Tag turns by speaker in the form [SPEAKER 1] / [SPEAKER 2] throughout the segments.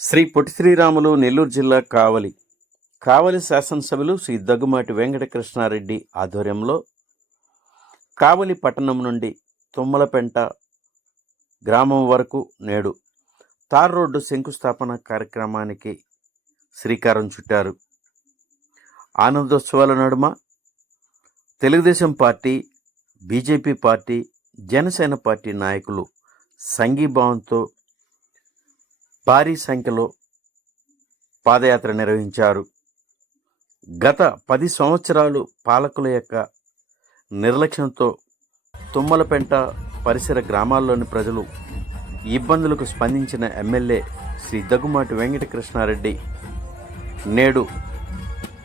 [SPEAKER 1] శ్రీ పొట్టి శ్రీరాములు నెల్లూరు జిల్లా కావలి. కావలి శాసనసభ్యులు శ్రీ దగ్గుమాటి వెంకటకృష్ణారెడ్డి ఆధ్వర్యంలో కావలి పట్టణం నుండి తుమ్మలపెంట గ్రామం వరకు నేడు తార్ రోడ్డు శంకుస్థాపన కార్యక్రమానికి శ్రీకారం చుట్టారు. ఆనందోత్సవాల నడుమ Telugu Desam party BJP party Janasena party నాయకులు సంఘీభావంతో భారీ సంఖ్యలో పాదయాత్ర నిర్వహించారు. గత పది సంవత్సరాలు పాలకుల యొక్క నిర్లక్ష్యంతో తుమ్మలపెంట పరిసర గ్రామాల్లోని ప్రజలు ఇబ్బందులకు స్పందించిన ఎమ్మెల్యే శ్రీ దగ్గుమాటి వెంకటకృష్ణారెడ్డి నేడు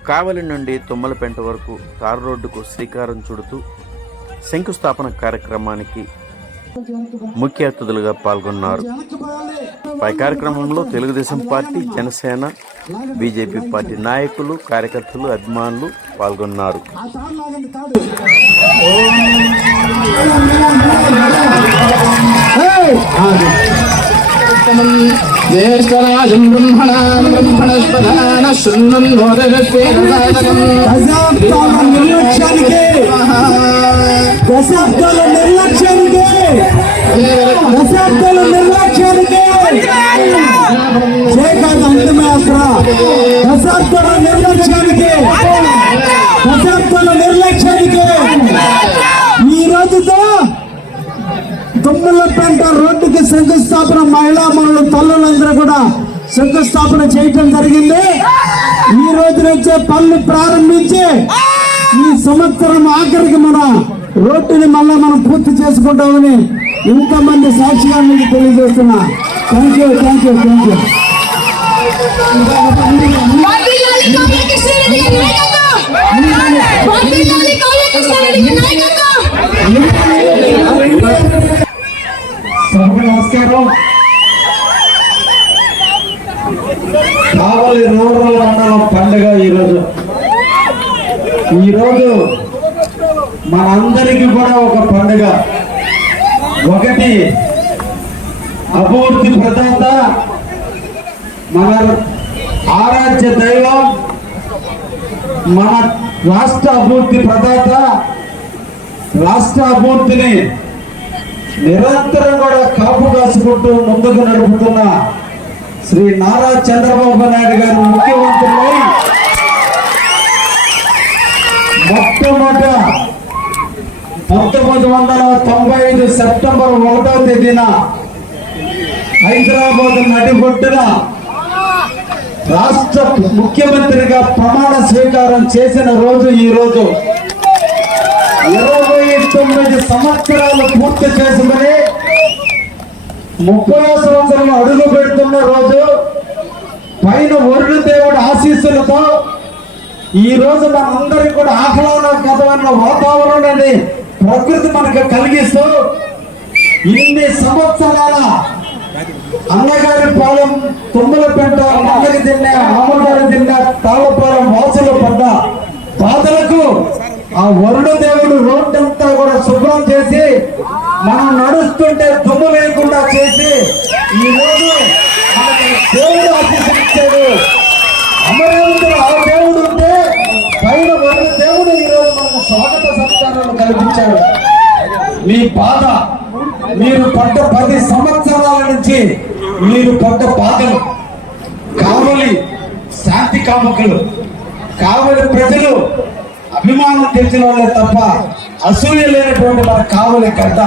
[SPEAKER 1] కావలి నుండి తుమ్మలపెంట వరకు తారు రోడ్డుకు శ్రీకారం చుడుతూ శంకుస్థాపన కార్యక్రమానికి ముఖ్య అతిథులుగా పాల్గొన్నారు. పై కార్యక్రమంలో Telugu Desam party Janasena BJP party నాయకులు కార్యకర్తలు అభిమానులు పాల్గొన్నారు.
[SPEAKER 2] జ్యేష్ఠరాజం బ్రహ్మణాం బ్రహ్మణస్పదాన శృణ్వన్ నోదగస్వేదసాదకం
[SPEAKER 3] దశాబ్దాల నిర్లక్ష్యానికి! దశాబ్దాల నిర్లక్ష్యానికి! దశాబ్దాల నిర్లక్ష్యానికి జై కాదు అంతిమే అస్త్ర దశాబ్దాల నిర్లక్ష్యానికి దశాబ్దాల నిర్లక్ష్యానికి ఈ రోజుతో తుమ్మలపేంట రోడ్డుకి శంకుస్థాపన మహిళా మనులు తల్లులందరూ కూడా శంకుస్థాపన చేయటం జరిగింది ఈ రోజు నుంచే పనులు ప్రారంభించి ఈ సంవత్సరం ఆఖరికి మన రోడ్డుని మళ్ళా మనం పూర్తి చేసుకుంటామని ఇంతమంది సాక్షిగా మీకు తెలియజేస్తున్నా. Thank you thank you thank you సభకు నమస్కారం కావలి రూరల్ మండలం పండుగ ఈరోజు. ఈరోజు మనందరికీ కూడా ఒక పండుగ. ఒకటి అభివృద్ధి ప్రదాత మన ఆరాధ్య దైవం మన రాష్ట్ర అభివృద్ధి ప్రదాత రాష్ట్ర అభివృద్ధిని నిరంతరం కూడా కాపు కాసుకుంటూ ముందుకు నడుపుతున్న శ్రీ నారా చంద్రబాబు నాయుడు గారు ముఖ్యమంత్రులై. మొట్టమొదట పంతొమ్మిది వందల తొంభై ఐదు సెప్టెంబర్ ఒకటో తేదీన హైదరాబాద్ నడిబొడ్డున రాష్ట్ర ముఖ్యమంత్రిగా ప్రమాణ స్వీకారం చేసిన రోజు ఈ రోజు. ఇరవై తొమ్మిది సంవత్సరాలు పూర్తి చేసుకుని ముప్పై సంవత్సరం అడుగు పెడుతున్న రోజు పైన వరుణ దేవుడి ఆశీస్సులతో ఈ రోజు మనందరికీ కూడా ఆహ్లాదకరమైన వాతావరణాన్ని ప్రకృతి మనకు కలిగిస్తూ ఇన్ని సంవత్సరాల అన్నగారి పాలెం తుమ్మలపెంట మంగళి తిన్న అమ్మగారి తిన్న తాళపాలెం వాసులు పడ్డ బాధలకు ఆ వరుణ దేవుడు రోడ్డంతా కూడా శుభ్రం చేసి మనం నడుస్తుంటే దుమ్ము లేకుండా చేసి ఈ రోజు దేవుడు ఆశీర్వదించాడు. అమరావతిలో ఆ దేవుడు ఉంటే పైన వరుణ దేవుడు ఈరోజు మనకు స్వాగత సత్కారాలు కల్పించాడు. మీ బాధ మీరు పడ్డ పది సంవత్సరాల నుంచి మీరు పడ్డ బాధలు కావలి శాంతి కాముకులు కావలి ప్రజలు అభిమానం తెచ్చిన వాళ్ళే తప్ప అసూయ లేనటువంటి మన కావలి గడ్డ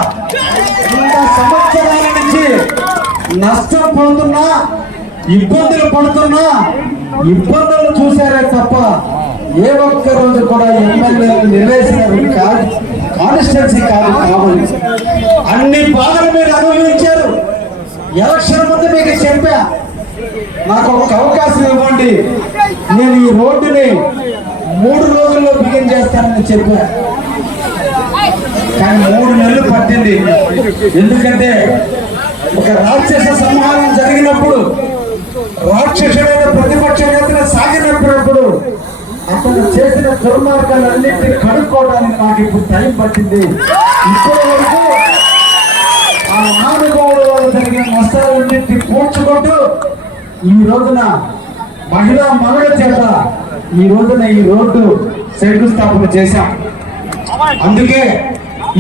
[SPEAKER 3] ఇంత సంవత్సరాల నుంచి నష్టం పొందుతున్నా ఇబ్బందులు పడుతున్నా ఇబ్బందులు చూశారే తప్ప ఏ ఒక్క రోజు కూడా ఎమ్మెల్యేలు నిర్వేసినారు కాదు కాన్స్టిట్యున్సీ కాదు కావాలి. అన్ని బాధలు మీరు అనుభవించారు. ఎలక్షన్ ముందు మీకు చెప్పా నాకు ఒక అవకాశం ఇవ్వండి. నేను ఈ రోడ్డుని మూడు రోజుల్లో బిగిన్ చేస్తానని చెప్పా. కానీ మూడు నెలలు పట్టింది. ఎందుకంటే ఒక రాక్షస సంహారం జరిగినప్పుడు రాక్షసుడైన ప్రతిపక్ష నేతలు సాగినప్పుడు అతను చేసిన దుర్మార్గాలన్నింటినీ కనుక్కోవడానికి నాకు ఇప్పుడు టైం పట్టింది. ఇప్పటి వరకు ఆ పూడ్చుకుంటూ ఈ రోజున మహిళా మనుల చేత ఈ రోజున ఈ రోడ్డు శంకుస్థాపన చేశాం. అందుకే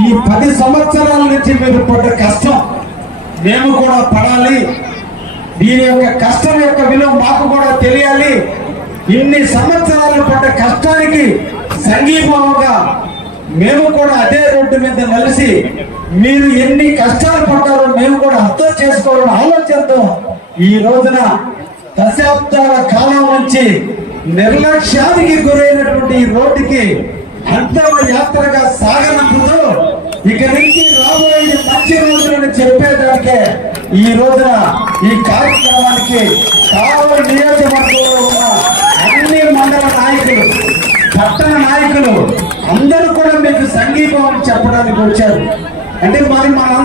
[SPEAKER 3] ఈ పది సంవత్సరాల నుంచి మీరు పడ్డ కష్టం మేము కూడా పడాలి. దీని యొక్క కష్టం యొక్క విలువ మాకు కూడా తెలియాలి. ఇన్ని సంవత్సరాలు పడ్డ కష్టానికి సంఘీభావంగా మేము కూడా అదే రోడ్డు మీద కలిసి మీరు ఎన్ని కష్టాలు పడ్డారో మేము కూడా అర్థం చేసుకోవాలని ఆలోచనతో ఈ రోజున దశాబ్దాల కాలం నుంచి నిర్లక్ష్యానికి గురైనటువంటి ఈ రోడ్డుకి అంతమ యాత్రగా సాగనందుతో ఇక నుంచి రాబోయే మంచి రోజులను చెప్పేదానికే ఈ రోజున ఈ కార్యక్రమానికి కావలి నియోజకవర్గంలో ఉన్న అన్ని మండల నాయకులు పట్టణ నాయకులు అందరూ కూడా మీకు సంఘీభావం చెప్పడానికి వచ్చారు. అంటే మరి మనందరూ